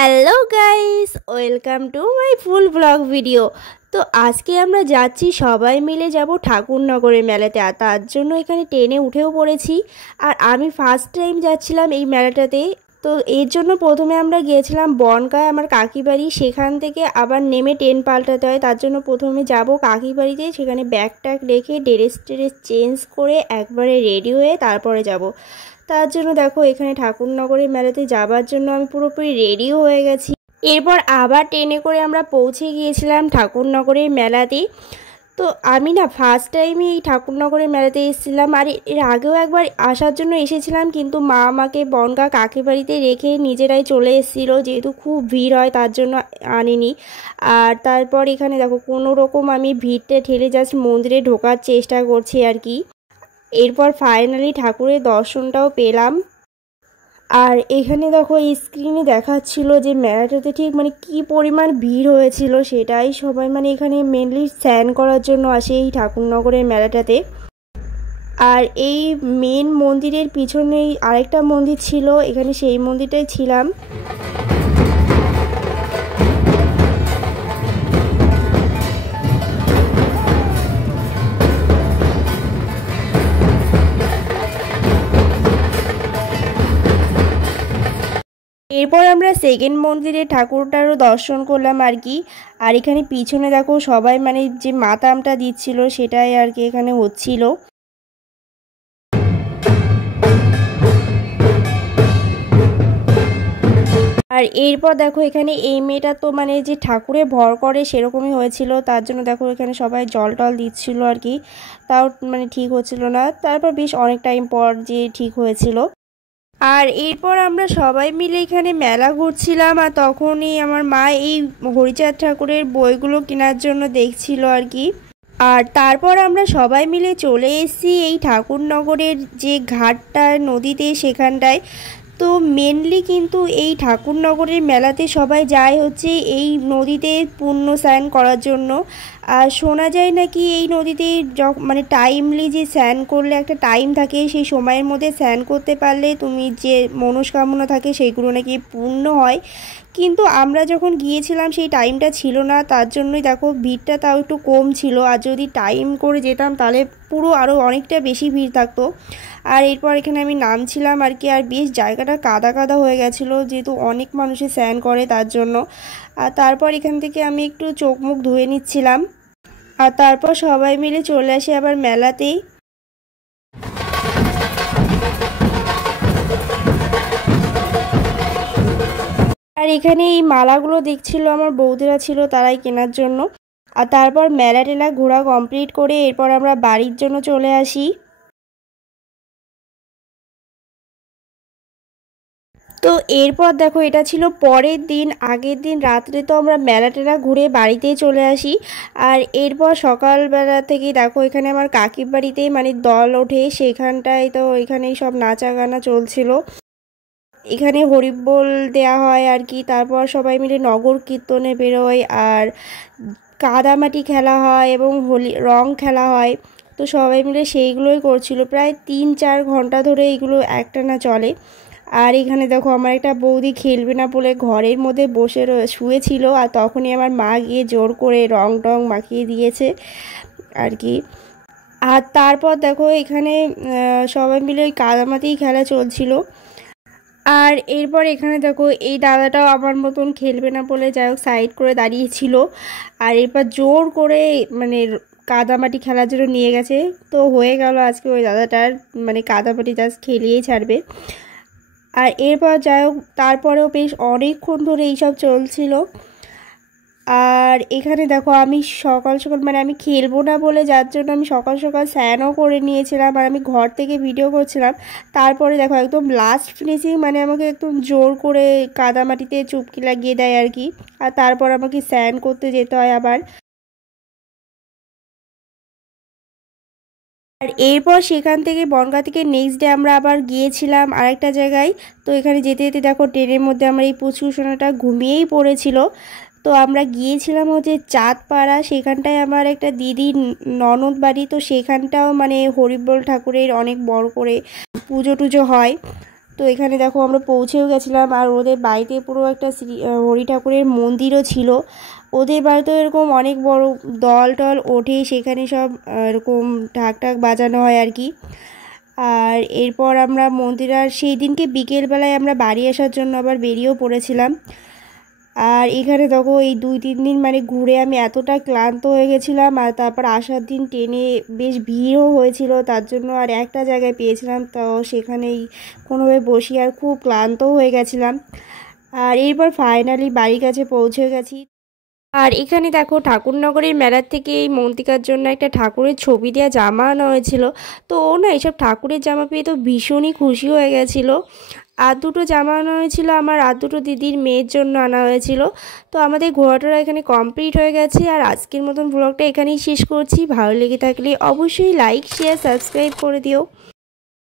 Hello guys, welcome to my full blog video. তো আজকে আমরা যাচ্ছি, সবাই মিলে যাব ঠাকুরনগরের মেলাতে। আর তার জন্য এখানে ট্রেনে উঠেও পড়েছি। আর আমি ফার্স্ট টাইম যাচ্ছিলাম এই মেলাটাতে। তো এর জন্য প্রথমে আমরা গিয়েছিলাম বনগাঁয়, আমার কাকি বাড়ি। সেখান থেকে আবার নেমে ট্রেন পাল্টাতে হয়। তার জন্য প্রথমে যাব কাকি বাড়িতে, সেখানে ব্যাগ ট্যাগ রেখে ড্রেস চেঞ্জ করে একবারে রেডি হয়ে তারপরে যাব। তার জন্য দেখো এখানে ঠাকুরনগরের মেলাতে যাবার জন্য আমি পুরোপুরি রেডিও হয়ে গেছি। এরপর আবার ট্রেনে করে আমরা পৌঁছে গিয়েছিলাম ঠাকুরনগরের মেলাতে। তো আমি না ফার্স্ট টাইমই এই ঠাকুরনগরের মেলাতে এসেছিলাম। আর এর আগেও একবার আসার জন্য এসেছিলাম, কিন্তু মা আমাকে বনগাঁ কাকি বাড়িতে রেখে নিজেরাই চলে এসেছিলো, যেহেতু খুব ভিড় হয় তার জন্য আনিনি। আর তারপর এখানে দেখো কোনো রকম আমি ভিড়টা ঠেলে জাস্ট মন্দিরে ঢোকার চেষ্টা করছি আর কি। এরপর ফাইনালি ঠাকুরের দর্শনটাও পেলাম। আর এখানে দেখো স্ক্রিনে দেখাচ্ছিল যে মেলাটাতে ঠিক কি পরিমাণ ভিড় হয়েছিল, সেটাই সবাই এখানে মেনলি স্নান করার জন্য আসে এই ঠাকুরনগরের মেলাটাতে। আর এই মেন মন্দিরের পিছনেই আরেকটা মন্দির ছিল, এখানে সেই মন্দিরটাই ছিলাম। এরপর আমরা সেকেন্ড মন্দিরে ঠাকুরটারও দর্শন করলাম আর কি। আর এখানে পিছনে দেখো সবাই যে মাতামটা দিচ্ছিল সেটাই আর কি এখানে হচ্ছিল। আর এরপর দেখো এখানে এই মেয়েটা তো যে ঠাকুরে ভর করে সেরকমই হয়েছিল, তার জন্য দেখো এখানে সবাই জল টল দিচ্ছিল আর কি। তাও ঠিক হচ্ছিল না, তারপর বেশ অনেক টাইম পর যে ঠিক হয়েছিল। আর এরপর আমরা সবাই মিলে এখানে মেলা ঘুরছিলাম। আর তখনই আমার মা এই হরিচাঁদ ঠাকুরের বইগুলো কেনার জন্য দেখছিল আর কি। আর তারপর আমরা সবাই মিলে চলে এসেছি এই ঠাকুরনগরের যে ঘাটটা নদীতে সেখানটায়। তো মেনলি কিন্তু এই ঠাকুরনগরের মেলাতে সবাই যায় হচ্ছে এই নদীতে পুণ্য স্নান করার জন্য। আর শোনা যায় নাকি এই নদীতে টাইমলি যে স্নান করলে একটা টাইম থাকে, সেই সময়ের মধ্যে স্নান করতে পারলে তুমি যে মনস্কামনা থাকে সেইগুলো নাকি পূর্ণ হয়। কিন্তু আমরা যখন গিয়েছিলাম সেই টাইমটা ছিল না, তার জন্যই দেখো ভিড়টা তাও একটু কম ছিল। আর যদি টাইম করে যেতাম তাহলে পুরো আরও অনেকটা বেশি ভিড় থাকতো। আর এরপর এখানে আমি নামছিলাম আর কি। আর বেশ জায়গাটা কাদা কাদা হয়ে গেছিলো, যেহেতু অনেক মানুষই স্নান করে তার জন্য। আর তারপর এখান থেকে আমি একটু চোখ মুখ ধুয়ে নিচ্ছিলাম। আর তারপর সবাই মিলে চলে আসি আবার মেলাতেই। আর এখানে এই মালাগুলো দেখছিল আমার বৌদিরা ছিল, তারাই কেনার জন্য। আর তারপর মেলা টেলা ঘোরা কমপ্লিট করে এরপর আমরা বাড়ির জন্য চলে আসি। তো এরপর দেখো এটা ছিল পরের দিন। আগের দিন রাত্রে তো আমরা মেলা টেলা ঘুরে বাড়িতেই চলে আসি। আর এরপর সকালবেলা থেকে দেখো এখানে আমার কাকির বাড়িতে দল ওঠে, সেখানটায় তো এখানেই সব নাচা গানা চলছিল। এখানে হরিবোল দেয়া হয় আর কি। তারপর সবাই মিলে নগর কীর্তনে বেরোয়, আর কাদামাটি খেলা হয় এবং রং খেলা হয়। তো সবাই মিলে সেইগুলোই করছিল, প্রায় 3-4 ঘন্টা ধরে এইগুলো একটানা চলে। আর এখানে দেখো আমার একটা বৌদি খেলবে না বলে ঘরের মধ্যে বসে শুয়েছিল, আর তখনই আমার মা গিয়ে জোর করে রং টং মাখিয়ে দিয়েছে আর কি। আর তারপর দেখো এখানে সবাই মিলে ওই কাদামাটিই খেলা চলছিল। আর এরপর এখানে দেখো এই দাদাটাও আমার মতন খেলবে না বলে যাই হোক সাইড করে দাঁড়িয়েছিল। আর এরপর জোর করে কাদামাটি খেলার জন্য নিয়ে গেছে। তো হয়ে গেল আজকে ওই দাদাটার কাদামাটি জাস্ট খেলিয়েই ছাড়বে। আর এরপর যাই হোক তারপরেও বেশ অনেকক্ষণ ধরে এইসব চলছিল। আর এখানে দেখো আমি সকাল সকাল আমি খেলবো না বলে যার জন্য আমি সকাল সকাল স্নানও করে নিয়েছিলাম, আর আমি ঘর থেকে ভিডিও করছিলাম। তারপরে দেখো একদম লাস্ট ফিনিশিং আমাকে একদম জোর করে কাদামাটিতে চুপকি লাগিয়ে দেয় আর কি। আর তারপর আমাকে স্নান করতে যেতে হয় আবার। আর এরপর সেখান থেকে বনগাঁ থেকে নেক্সট ডে আমরা আবার গিয়েছিলাম আরেকটা জায়গায়। তো এখানে যেতে যেতে দেখো ট্রেনের মধ্যে আমার এই পুচকু সোনাটা ঘুমিয়েই পড়েছিল। তো আমরা গিয়েছিলাম হচ্ছে চাঁদপাড়া, সেখানটায় আমার একটা দিদির ননদ বাড়ি। তো সেখানটাও হরিবোল ঠাকুরের অনেক বড় করে পুজো টুজো হয়। তো এখানে দেখো আমরা পৌঁছেও গেছিলাম। আর ওদের বাড়িতে পুরো একটা হরি ঠাকুরের মন্দিরও ছিল। ওদের বাড়িতেও এরকম অনেক বড় দল টল ওঠে, সেখানে সব এরকম ঢাক ঢাক বাজানো হয় আর কি। আর এরপর আমরা মন্দির, আর সেই দিনকে বিকেলবেলায় আমরা বাড়ি আসার জন্য আবার বেরিয়েও পড়েছিলাম। আর এখানে দেখো এই 2-3 দিন মানে ঘুরে আমি এতটা ক্লান্ত হয়ে গেছিলাম। আর তারপর আসার দিন ট্রেনে বেশ ভিড়ও হয়েছিল, তার জন্য আর একটা জায়গায় পেয়েছিলাম, তো সেখানেই কোনোভাবে বসি আর খুব ক্লান্তও হয়ে গেছিলাম। আর এরপর ফাইনালি বাড়ির কাছে পৌঁছে গেছি। আর এখানে দেখো ঠাকুরনগরের মেলার থেকে এই মন্তিকার জন্য একটা ঠাকুরের ছবি দেওয়া জামা আনা হয়েছিল। তো ও না এইসব ঠাকুরের জামা পেয়ে তো ভীষণই খুশি হয়ে গেছিলো। আর দুটো জামা আনা হয়েছিল আমার, আর দুটো দিদির মেয়ের জন্য আনা হয়েছিল। তো আমাদের ঘোরাটা এখানে কমপ্লিট হয়ে গেছে। আর আজকের মতন ব্লগটা এখানেই শেষ করছি। ভালো লেগে থাকলে অবশ্যই লাইক শেয়ার সাবস্ক্রাইব করে দিও।